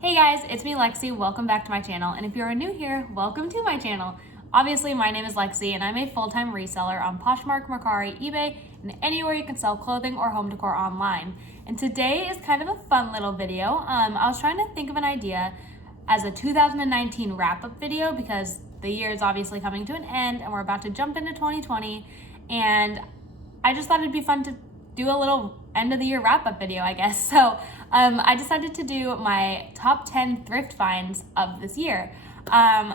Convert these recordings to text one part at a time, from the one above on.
Hey guys, it's me Lexi. Welcome back to my channel. And if you're new here, welcome to my channel. Obviously, my name is Lexi and I'm a full-time reseller on Poshmark, Mercari, eBay, and anywhere you can sell clothing or home decor online. And today is kind of a fun little video. I was trying to think of an idea as a 2019 wrap-up video because the year is obviously coming to an end and we're about to jump into 2020. And I just thought it'd be fun to do a little end of the year wrap-up video, I guess. So I decided to do my top 10 thrift finds of this year.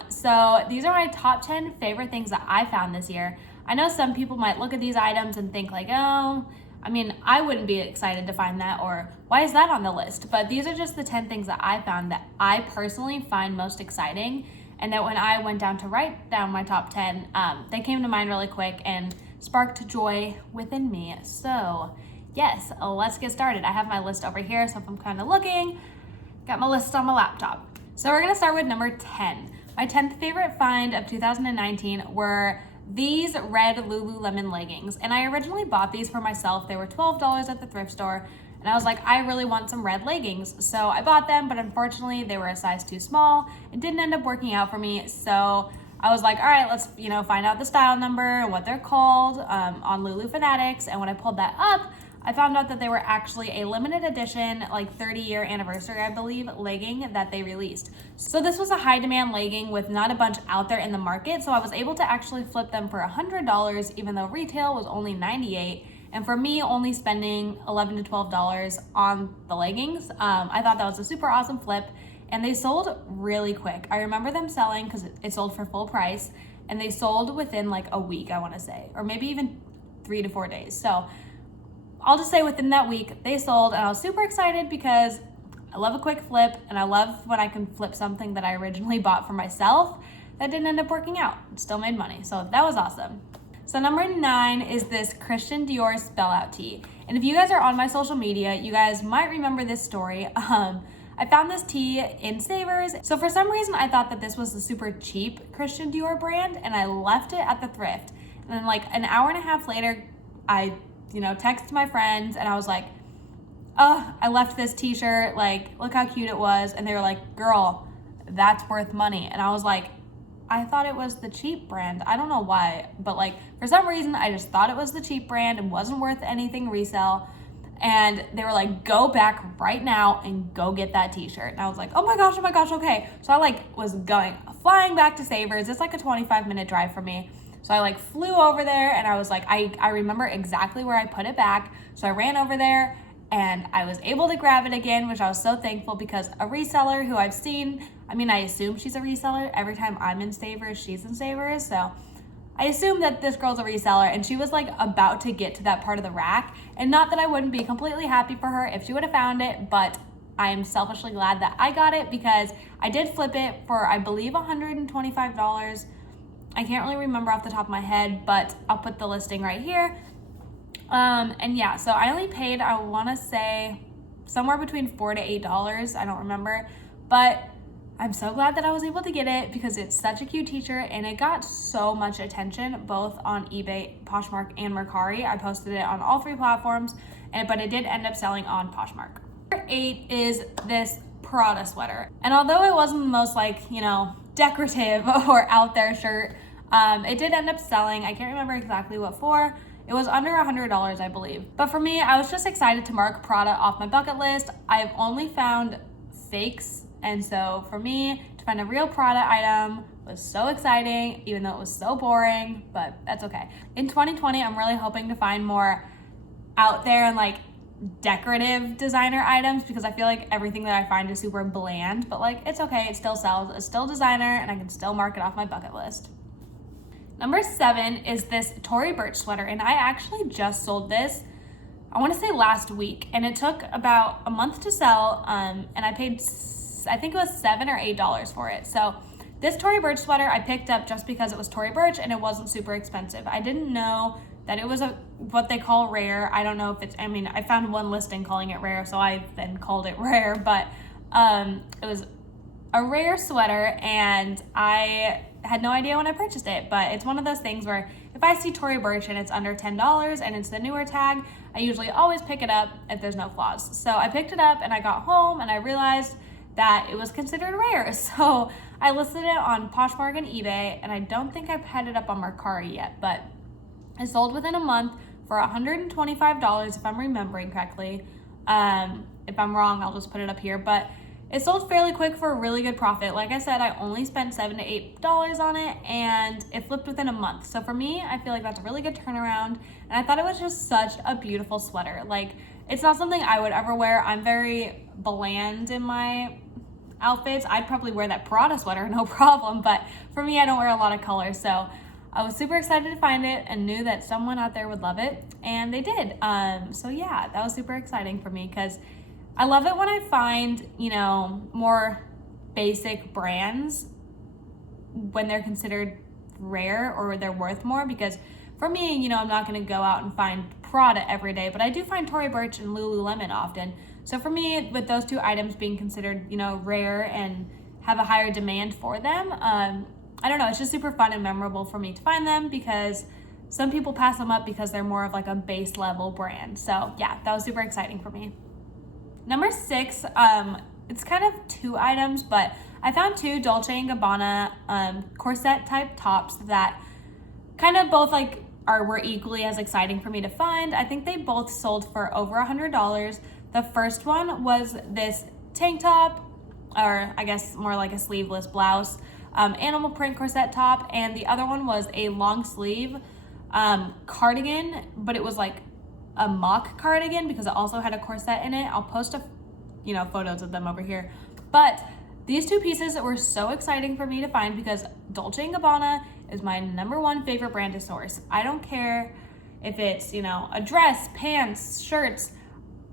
So these are my top 10 favorite things that I found this year. I know some people might look at these items and think like, oh, I mean, I wouldn't be excited to find that, or why is that on the list? But these are just the 10 things that I found that I personally find most exciting. And that when I went down to write down my top 10, they came to mind really quick and sparked joy within me. So yes, let's get started. I have my list over here, so if I'm kind of looking, got my list on my laptop. So we're gonna start with number 10. My 10th favorite find of 2019 were these red Lululemon leggings. And I originally bought these for myself. They were $12 at the thrift store. And I was like, I really want some red leggings. So I bought them, but unfortunately they were a size too small. It didn't end up working out for me. So I was like, all right, let's find out the style number and what they're called on Lulu Fanatics. And when I pulled that up, I found out that they were actually a limited edition, like 30-year anniversary, I believe, legging that they released. So this was a high demand legging with not a bunch out there in the market. So I was able to actually flip them for $100, even though retail was only $98. And for me, only spending $11 to $12 on the leggings, I thought that was a super awesome flip. And they sold really quick. I remember them selling, because it sold for full price, and they sold within like a week, I wanna say, or maybe even 3 to 4 days. So I'll just say within that week, they sold, and I was super excited because I love a quick flip, and I love when I can flip something that I originally bought for myself that didn't end up working out. It still made money, so that was awesome. So number 9 is this Christian Dior spell out tee. And if you guys are on my social media, you guys might remember this story. I found this tee in Savers. So for some reason, I thought that this was the super cheap Christian Dior brand, and I left it at the thrift. And then like an hour and a half later, I text my friends and I was like, oh, I left this t-shirt, like, look how cute it was. And they were like, girl, that's worth money. And I was like, I thought it was the cheap brand. I don't know why, but like, for some reason, I just thought it was the cheap brand and wasn't worth anything resale. And they were like, go back right now and go get that t-shirt. And I was like, oh my gosh, okay. So I was flying back to Savers. It's like a 25-minute drive from me. So I flew over there and I was like, I remember exactly where I put it back. So I ran over there and I was able to grab it again, which I was so thankful because a reseller who I've seen, I assume she's a reseller. Every time I'm in Savers, she's in Savers. So I assume that this girl's a reseller, and she was about to get to that part of the rack. And not that I wouldn't be completely happy for her if she would have found it, but I am selfishly glad that I got it because I did flip it for, I believe, $125. I can't really remember off the top of my head, but I'll put the listing right here. And yeah, so I only paid, I want to say, somewhere between $4 to $8. I don't remember, but I'm so glad that I was able to get it because it's such a cute t-shirt and it got so much attention both on eBay, Poshmark, and Mercari. I posted it on all 3 platforms, but it did end up selling on Poshmark. Number 8 is this Prada sweater. And although it wasn't the most decorative or out there shirt, it did end up selling. I can't remember exactly what for. It was under $100, I believe. But for me, I was just excited to mark Prada off my bucket list. I've only found fakes, and so for me to find a real Prada item was so exciting, even though it was so boring, but that's okay. In 2020, I'm really hoping to find more out there and decorative designer items because I feel like everything that I find is super bland, but it's okay, it still sells, it's still designer, and I can still mark it off my bucket list. Number 7 is this Tory Burch sweater, and I actually just sold this, I want to say last week, and it took about a month to sell, and I paid, I think it was $7 or $8 for it. So this Tory Burch sweater I picked up just because it was Tory Burch and it wasn't super expensive. I didn't know that it was what they call rare. I don't know if it's, I found one listing calling it rare, so I then called it rare, but it was a rare sweater and I had no idea when I purchased it, but it's one of those things where if I see Tory Burch and it's under $10 and it's the newer tag, I usually always pick it up if there's no flaws. So I picked it up and I got home and I realized that it was considered rare. So I listed it on Poshmark and eBay, and I don't think I've had it up on Mercari yet, but it sold within a month for $125 if I'm remembering correctly. If I'm wrong, I'll just put it up here, but it sold fairly quick for a really good profit. Like I said, I only spent $7 to $8 on it, and it flipped within a month. So for me, I feel like that's a really good turnaround, and I thought it was just such a beautiful sweater. Like, it's not something I would ever wear. I'm very bland in my outfits. I'd probably wear that Prada sweater, no problem, but for me, I don't wear a lot of color, so I was super excited to find it and knew that someone out there would love it, and they did. So yeah, that was super exciting for me because I love it when I find, more basic brands when they're considered rare or they're worth more, because for me, I'm not going to go out and find Prada every day, but I do find Tory, Burch, and Lululemon often. So for me, with those two items being considered, rare and have a higher demand for them, I don't know, it's just super fun and memorable for me to find them because some people pass them up because they're more of like a base level brand. So yeah, that was super exciting for me. Number 6, it's kind of 2 items, but I found 2 Dolce & Gabbana corset type tops that kind of both were equally as exciting for me to find. I think they both sold for over $100. The first one was this tank top, or I guess more like a sleeveless blouse, animal print corset top, and the other one was a long sleeve cardigan, but it was like a mock cardigan because it also had a corset in it. I'll post photos of them over here. But these 2 pieces were so exciting for me to find because Dolce & Gabbana is my number 1 favorite brand to source. I don't care if it's, a dress, pants, shirts.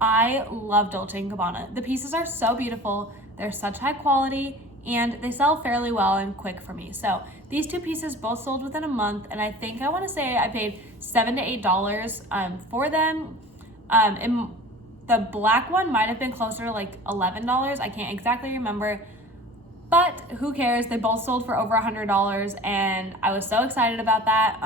I love Dolce & Gabbana. The pieces are so beautiful. They're such high quality, and they sell fairly well and quick for me. So these 2 pieces both sold within a month, and I think I want to say I paid $7 to $8 for them. And the black one might have been closer to like $11. I can't exactly remember, but who cares? They both sold for over $100, and I was so excited about that.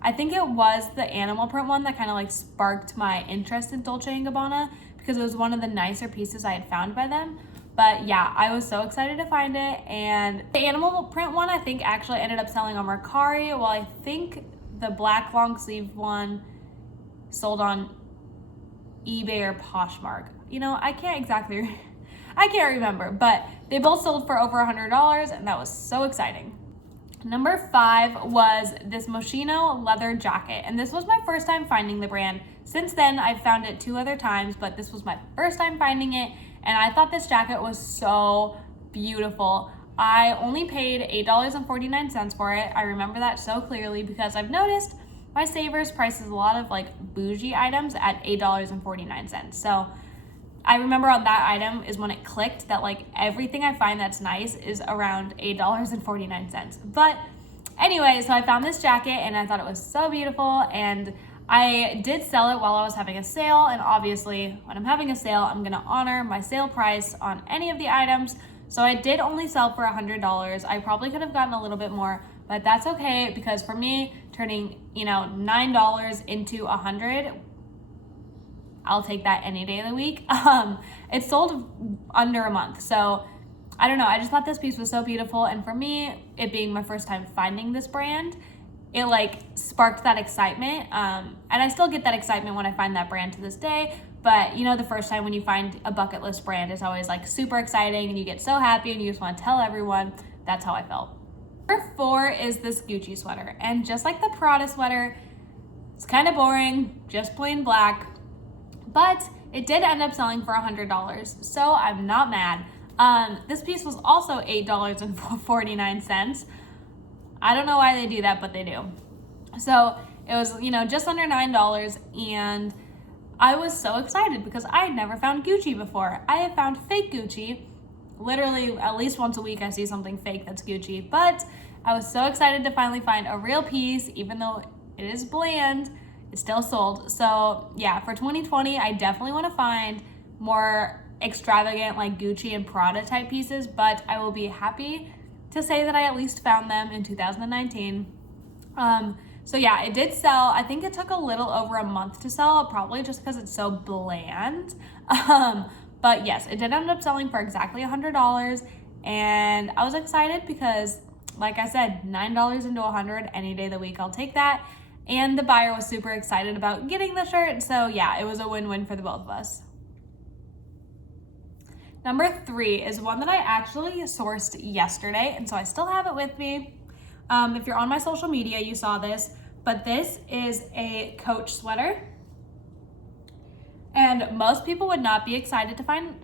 I think it was the animal print one that kind of sparked my interest in Dolce & Gabbana because it was one of the nicer pieces I had found by them. But yeah, I was so excited to find it. And the animal print one, I think actually ended up selling on Mercari, while I think the black long sleeve one sold on eBay or Poshmark. I can't remember, but they both sold for over $100, and that was so exciting. Number 5 was this Moschino leather jacket, and this was my first time finding the brand. Since then, I've found it 2 other times, but this was my first time finding it, and I thought this jacket was so beautiful. I only paid $8.49 for it. I remember that so clearly because I've noticed my Savers prices a lot of bougie items at $8.49. So I remember on that item is when it clicked that everything I find that's nice is around $8.49. But anyway, so I found this jacket and I thought it was so beautiful, and I did sell it while I was having a sale, and obviously when I'm having a sale, I'm gonna honor my sale price on any of the items. So I did only sell for $100. I probably could have gotten a little bit more, but that's okay because for me, turning $9 into $100, I'll take that any day of the week. It sold under a month, so I don't know. I just thought this piece was so beautiful, and for me, it being my first time finding this brand, it sparked that excitement. And I still get that excitement when I find that brand to this day. But the first time when you find a bucket list brand is always super exciting, and you get so happy and you just want to tell everyone. That's how I felt. Number 4 is this Gucci sweater, and just like the Prada sweater, it's kind of boring, just plain black, but it did end up selling for $100, so I'm not mad. This piece was also $8.49. I don't know why they do that, but they do. So it was, just under $9, and I was so excited because I had never found Gucci before. I have found fake Gucci. Literally, at least once a week, I see something fake that's Gucci, but I was so excited to finally find a real piece, even though it is bland, it still sold. So yeah, for 2020, I definitely want to find more extravagant Gucci and Prada type pieces, but I will be happy to say that I at least found them in 2019. So yeah, it did sell. I think it took a little over a month to sell, probably just because it's so bland. But yes, it did end up selling for exactly $100. And I was excited because, like I said, $9 into $100 any day of the week, I'll take that. And the buyer was super excited about getting the shirt. So yeah, it was a win-win for the both of us. Number 3 is one that I actually sourced yesterday, and so I still have it with me. If you're on my social media, you saw this, but this is a Coach sweater. And most people would not be excited to find,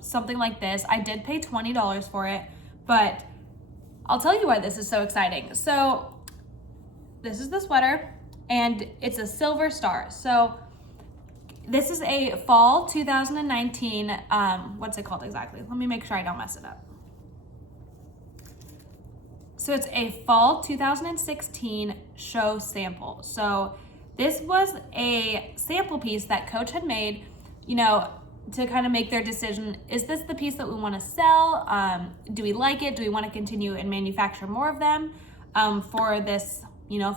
something like this. I did pay $20 for it, but I'll tell you why this is so exciting. So this is the sweater, and it's a silver star. So this is a fall 2019, what's it called exactly? Let me make sure I don't mess it up. So it's a fall 2016 show sample. So this was a sample piece that Coach had made, to kind of make their decision. Is this the piece that we want to sell? Do we like it? Do we want to continue and manufacture more of them for this,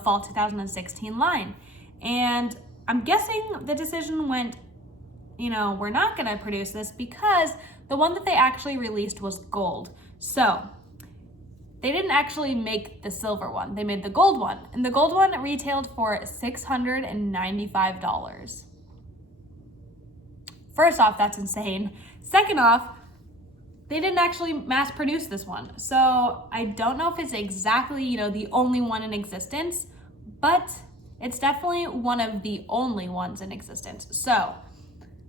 fall 2016 line? And I'm guessing the decision went, we're not going to produce this because the one that they actually released was gold. So they didn't actually make the silver one. They made the gold one. And the gold one retailed for $695. First off, that's insane. Second off, they didn't actually mass produce this one. So I don't know if it's exactly, the only one in existence, but it's definitely one of the only ones in existence.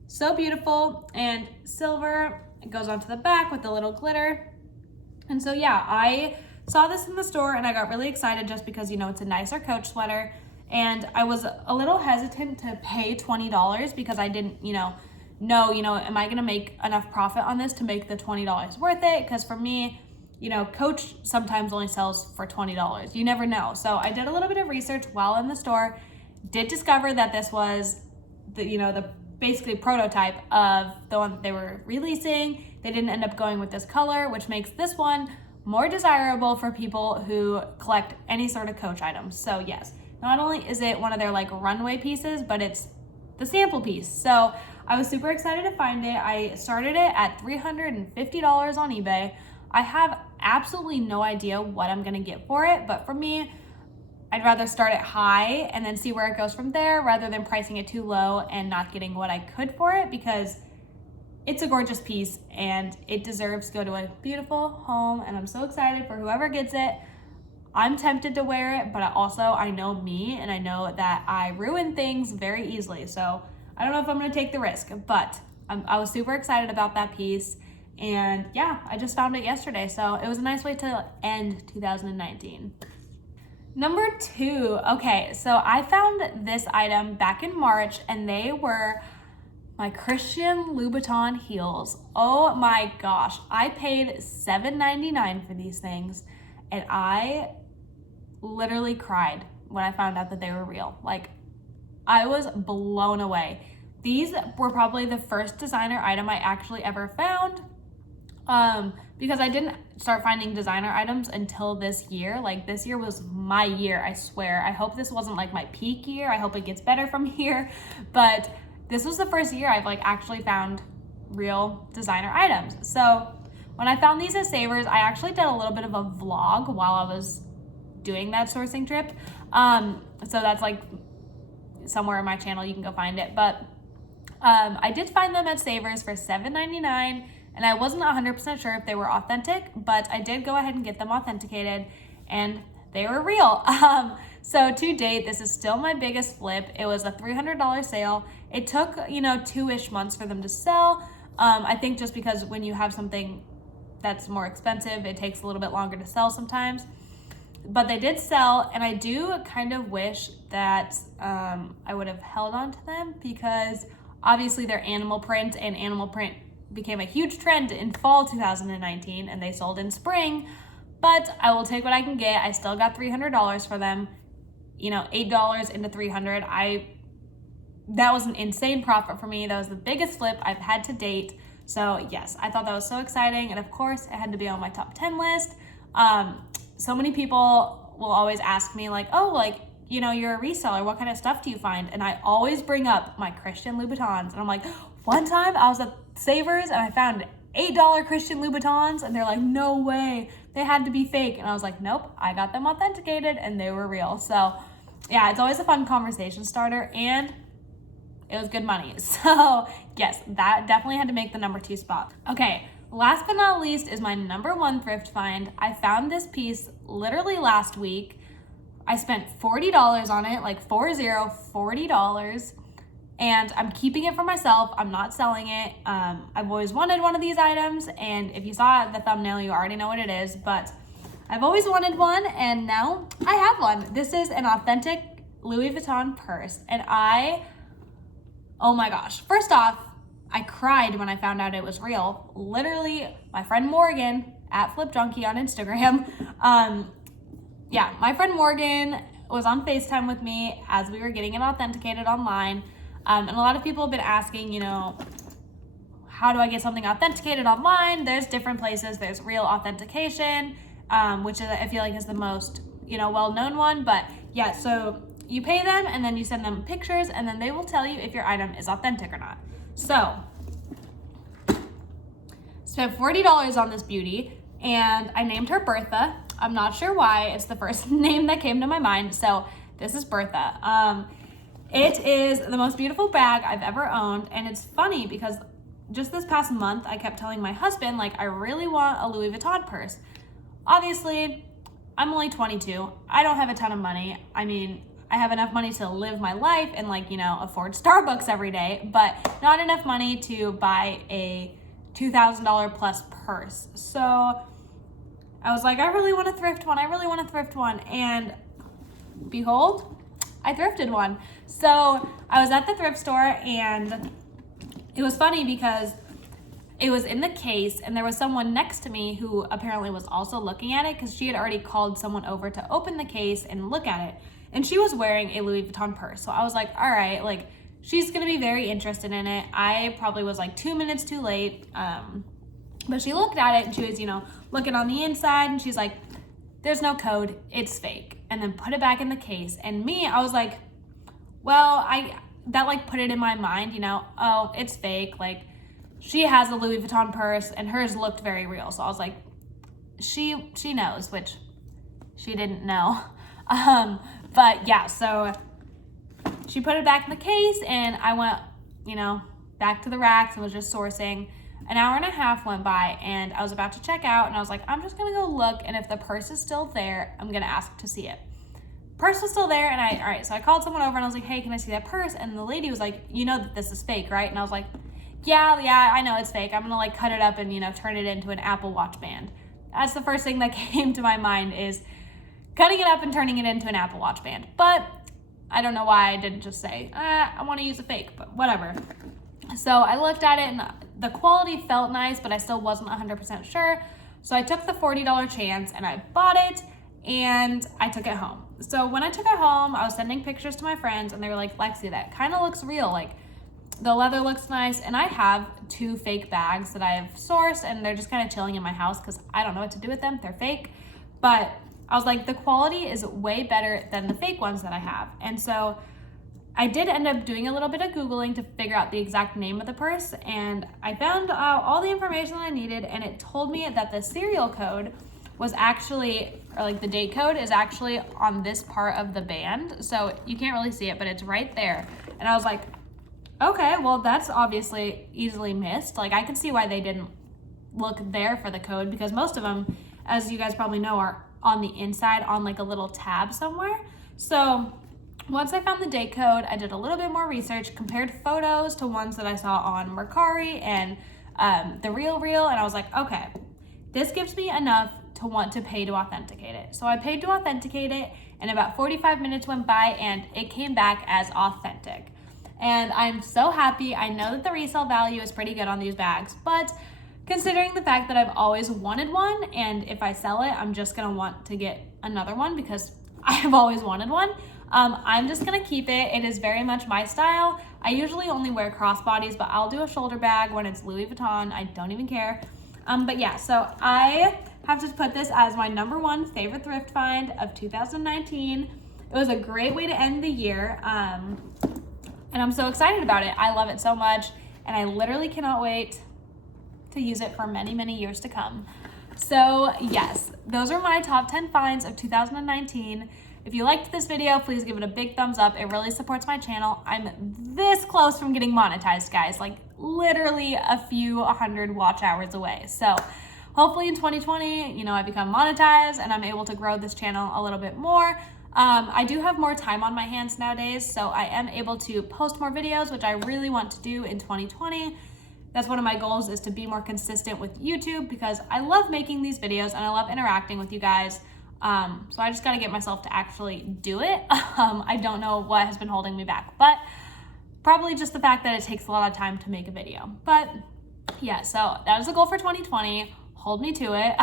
So beautiful and silver. It goes onto the back with the little glitter. And so yeah, I saw this in the store and I got really excited just because, it's a nicer Coach sweater. And I was a little hesitant to pay $20 because I didn't, know, am I gonna make enough profit on this to make the $20 worth it? Because for me, Coach sometimes only sells for $20. You never know. So I did a little bit of research while in the store, did discover that this was the basically prototype of the one that they were releasing. They didn't end up going with this color, which makes this one more desirable for people who collect any sort of Coach items. So yes, not only is it one of their runway pieces, but it's the sample piece. So I was super excited to find it. I started it at $350 on eBay. I have absolutely no idea what I'm gonna get for it, but for me, I'd rather start it high and then see where it goes from there rather than pricing it too low and not getting what I could for it, because it's a gorgeous piece and it deserves to go to a beautiful home, and I'm so excited for whoever gets it. I'm tempted to wear it, but I know me and I know that I ruin things very easily. So I don't know if I'm gonna take the risk, but I was super excited about that piece. And yeah, I just found it yesterday. So it was a nice way to end 2019. Number 2, okay, so I found this item back in March and they were my Christian Louboutin heels. Oh my gosh, I paid $7.99 for these things and I literally cried when I found out that they were real. I was blown away. These were probably the first designer item I actually ever found. Because I didn't start finding designer items until this year. This year was my year, I swear. I hope this wasn't my peak year. I hope it gets better from here. But this was the first year I've actually found real designer items. So when I found these at Savers, I actually did a little bit of a vlog while I was doing that sourcing trip. So that's somewhere in my channel, you can go find it. But I did find them at Savers for $7.99. And I wasn't 100% sure if they were authentic, but I did go ahead and get them authenticated and they were real. So to date, this is still my biggest flip. It was a $300 sale. It took, 2-ish months for them to sell. I think just because when you have something that's more expensive, it takes a little bit longer to sell sometimes. But they did sell, and I do kind of wish that I would have held on to them because obviously they're animal print, and animal print became a huge trend in fall 2019 and they sold in spring, but I will take what I can get. I still got $300 for them, $8 into $300. That was an insane profit for me. That was the biggest flip I've had to date. So yes, I thought that was so exciting. And of course it had to be on my top 10 list. So many people will always ask me you're a reseller, what kind of stuff do you find? And I always bring up my Christian Louboutins and I'm like, One time I was at Savers and I found $8 Christian Louboutins, and they're like, no way, they had to be fake. And I was like, nope, I got them authenticated and they were real. So yeah, it's always a fun conversation starter, and it was good money. So yes, that definitely had to make the number 2 spot. Okay, last but not least is my number 1 thrift find. I found this piece literally last week. I spent $40 on it, like $40, and I'm keeping it for myself. I'm not selling it. I've always wanted one of these items, and if you saw the thumbnail, you already know what it is, but I've always wanted one, and now I have one. This is an authentic Louis Vuitton purse, and oh my gosh. First off, I cried when I found out it was real. Literally, my friend Morgan, at Flip Junkie on Instagram, my friend Morgan was on FaceTime with me as we were getting it authenticated online. And a lot of people have been asking, how do I get something authenticated online? There's different places. There's Real Authentication, which I feel like is the most, well-known one. But yeah, so you pay them and then you send them pictures, and then they will tell you if your item is authentic or not. So, spent $40 on this beauty, and I named her Bertha. I'm not sure why. It's the first name that came to my mind. So this is Bertha. It is the most beautiful bag I've ever owned. And it's funny because just this past month, I kept telling my husband, like, I really want a Louis Vuitton purse. Obviously, I'm only 22. I don't have a ton of money. I mean, I have enough money to live my life and afford Starbucks every day, but not enough money to buy a $2,000 plus purse. So I was like, I really want a thrift one. And behold, I thrifted one. So I was at the thrift store, and it was funny because it was in the case, and there was someone next to me who apparently was also looking at it because she had already called someone over to open the case and look at it. And she was wearing a Louis Vuitton purse. So I was like, all right, she's gonna be very interested in it. I probably was 2 minutes too late. But she looked at it and she was, looking on the inside, and she's like, there's no code, it's fake. And then put it back in the case. And me, I was like, well, that put it in my mind, oh, it's fake. She has a Louis Vuitton purse and hers looked very real. So I was like, she knows, which she didn't know. But yeah, so she put it back in the case, and I went, back to the racks and was just sourcing. An hour and a half went by, and I was about to check out, and I was like, I'm just gonna go look, and if the purse is still there, I'm gonna ask to see it. Purse was still there, and all right, so I called someone over, and I was like, hey, can I see that purse? And the lady was like, you know that this is fake, right? And I was like, yeah, I know it's fake. I'm gonna cut it up and, turn it into an Apple Watch band. That's the first thing that came to my mind, is cutting it up and turning it into an Apple Watch band. But I don't know why I didn't just say, I want to use a fake, but whatever. So I looked at it, and the quality felt nice, but I still wasn't 100% sure. So I took the $40 chance, and I bought it, and I took it home. So when I took it home, I was sending pictures to my friends, and they were like, Lexi, that kind of looks real. The leather looks nice. And I have 2 fake bags that I have sourced, and they're just kind of chilling in my house because I don't know what to do with them. They're fake. But I was like, the quality is way better than the fake ones that I have. And so I did end up doing a little bit of Googling to figure out the exact name of the purse, and I found all the information that I needed, and it told me that the serial code was actually, or the date code is actually on this part of the band. So you can't really see it, but it's right there. And I was like, okay, well, that's obviously easily missed. I can see why they didn't look there for the code, because most of them, as you guys probably know, are on the inside on a little tab somewhere. So once I found the date code, I did a little bit more research, compared photos to ones that I saw on Mercari and the Real, and I was like, okay, this gives me enough to want to pay to authenticate it. So I paid to authenticate it, and about 45 minutes went by, and it came back as authentic. And I'm so happy. I know that the resale value is pretty good on these bags, but considering the fact that I've always wanted one, and if I sell it, I'm just gonna want to get another one because I have always wanted one. I'm just gonna keep it. It is very much my style. I usually only wear crossbodies, but I'll do a shoulder bag when it's Louis Vuitton. I don't even care. But yeah, so I have to put this as my number 1 favorite thrift find of 2019. It was a great way to end the year. And I'm so excited about it. I love it so much. and I literally cannot wait to use it for many, many years to come. So yes, those are my top 10 finds of 2019. If you liked this video, please give it a big thumbs up. It really supports my channel. I'm this close from getting monetized, guys, like literally a few 100 watch hours away. So hopefully in 2020, I become monetized and I'm able to grow this channel a little bit more. I do have more time on my hands nowadays, so I am able to post more videos, which I really want to do in 2020. That's one of my goals, is to be more consistent with YouTube, because I love making these videos and I love interacting with you guys. So I just got to get myself to actually do it. I don't know what has been holding me back, but probably just the fact that it takes a lot of time to make a video. But yeah, so that is the goal for 2020. Hold me to it.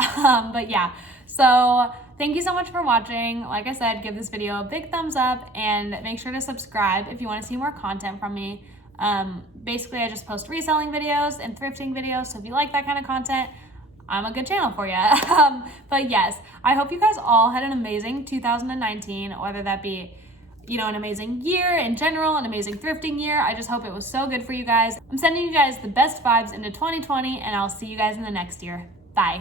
But yeah, so thank you so much for watching. Like I said, give this video a big thumbs up and make sure to subscribe if you want to see more content from me. Basically, I just post reselling videos and thrifting videos, so if you like that kind of content, I'm a good channel for you. But yes, I hope you guys all had an amazing 2019, whether that be, an amazing year in general, an amazing thrifting year. I just hope it was so good for you guys. I'm sending you guys the best vibes into 2020, and I'll see you guys in the next year. Bye.